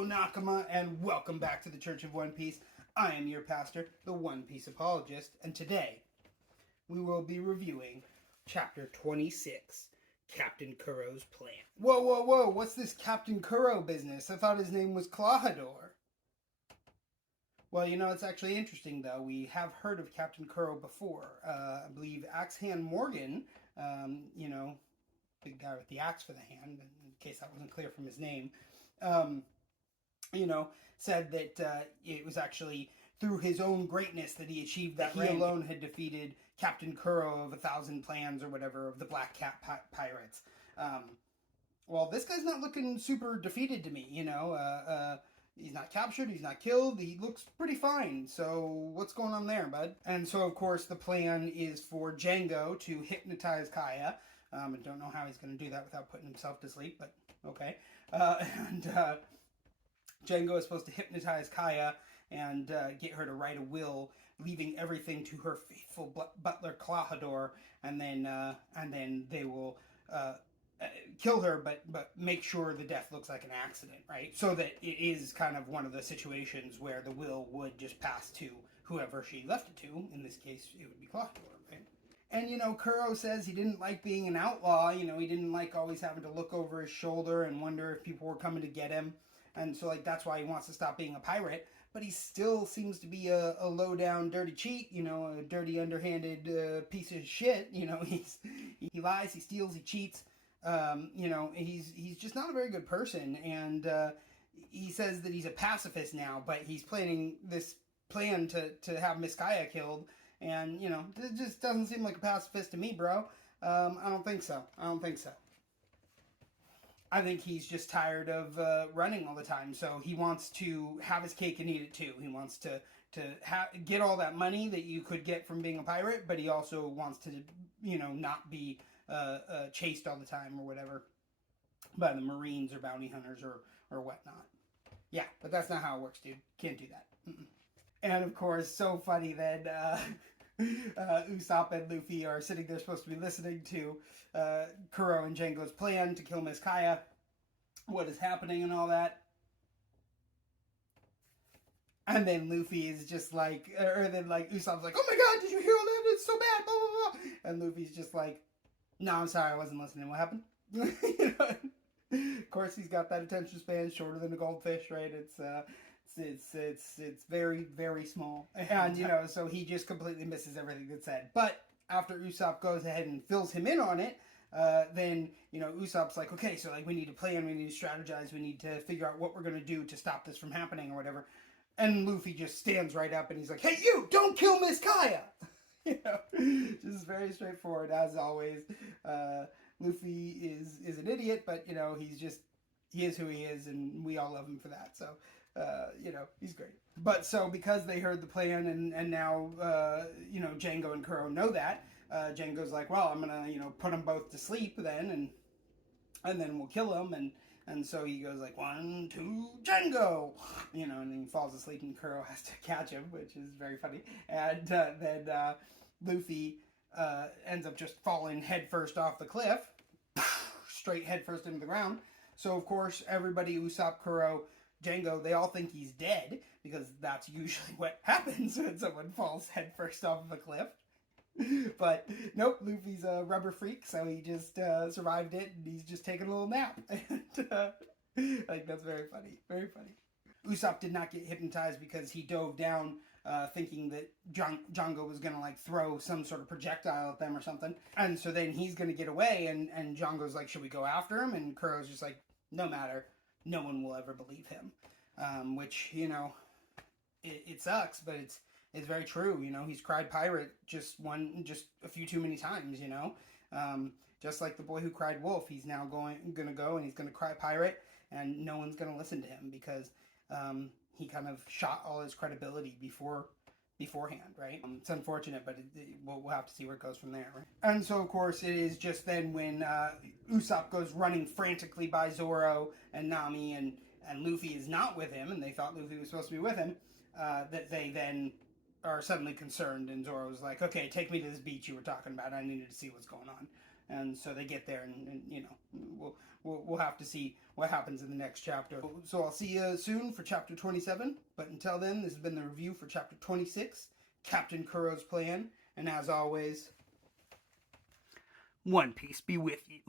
Hello, Nakama, and welcome back to the Church of One Piece. I am your pastor, the One Piece Apologist, and today we will be reviewing Chapter 26, Captain Kuro's Plan. Whoa, what's this Captain Kuro business? I thought his name was Clawhador. Well, it's actually interesting, though. We have heard of Captain Kuro before. I believe Axehand Morgan, big guy with the axe for the hand, in case that wasn't clear from his name, said that it was actually through his own greatness that he achieved that. He alone had defeated Captain Kuro of 1,000 Plans or whatever of the Black Cat Pirates. Well, this guy's not looking super defeated to me, He's not captured, he's not killed, he looks pretty fine. So what's going on there, bud? And so, of course, the plan is for Django to hypnotize Kaya. I don't know how he's going to do that without putting himself to sleep, but okay. Django is supposed to hypnotize Kaya and get her to write a will, leaving everything to her faithful butler Clawhador, and then they will kill her, but make sure the death looks like an accident, right? So that it is kind of one of the situations where the will would just pass to whoever she left it to. In this case, it would be Clawhador, right? And, Kuro says he didn't like being an outlaw. He didn't like always having to look over his shoulder and wonder if people were coming to get him. And so, that's why he wants to stop being a pirate. But he still seems to be a low-down, dirty cheat, a dirty, underhanded piece of shit. He lies, he steals, he cheats. He's just not a very good person. And he says that he's a pacifist now, but he's planning this plan to have Miss Kaya killed. And, it just doesn't seem like a pacifist to me, bro. I don't think so. I think he's just tired of running all the time. So he wants to have his cake and eat it too. He wants to get all that money that you could get from being a pirate, but he also wants to, not be chased all the time or whatever by the Marines or bounty hunters or whatnot. Yeah, but that's not how it works, dude. Can't do that. Mm-mm. And of course, so funny that Usopp and Luffy are sitting there supposed to be listening to Kuro and Django's plan to kill Miss Kaya, what is happening and all that. And then Luffy is just like, Usopp's like, oh my god, did you hear all that? It's so bad, blah, blah, blah. And Luffy's just like, no, I'm sorry, I wasn't listening. What happened? Of course, he's got that attention span shorter than a goldfish, right? It's very, very small. And, so he just completely misses everything that's said. But after Usopp goes ahead and fills him in on it, then, Usopp's like, okay, so, we need to plan, we need to strategize, we need to figure out what we're going to do to stop this from happening or whatever. And Luffy just stands right up and he's like, hey, you, don't kill Miss Kaya! Just very straightforward, as always. Luffy is an idiot, but, he is who he is, and we all love him for that, so... he's great. But so because they heard the plan and now, Django and Kuro know that, Django's like, well, I'm gonna, put them both to sleep then, and then we'll kill them, and so he goes like, 1, 2, Django! And then he falls asleep and Kuro has to catch him, which is very funny. And then Luffy ends up just falling headfirst off the cliff, straight headfirst into the ground. So, of course, everybody, Usopp, Kuro, Django, they all think he's dead, because that's usually what happens when someone falls headfirst off of a cliff. But, nope, Luffy's a rubber freak, so he just survived it, and he's just taking a little nap. And, that's very funny, very funny. Usopp did not get hypnotized because he dove down thinking that Django was going to, throw some sort of projectile at them or something. And so then he's going to get away, and Django's like, should we go after him? And Kuro's just like, no matter. No one will ever believe him, which, it sucks, but it's very true. He's cried pirate just a few too many times, just like the boy who cried wolf. He's now going to go and he's going to cry pirate, and no one's going to listen to him because he kind of shot all his credibility beforehand, right? It's unfortunate, but we'll have to see where it goes from there, right? And so, of course, it is just then when Usopp goes running frantically by Zoro and Nami, and Luffy is not with him, and they thought Luffy was supposed to be with him, that they then are suddenly concerned, and Zoro's like, okay, take me to this beach you were talking about, I needed to see what's going on. And so they get there, and you know, we'll have to see what happens in the next chapter. So I'll see you soon for chapter 27. But until then, this has been the review for chapter 26, Captain Kuro's Plan. And as always, One Piece be with you.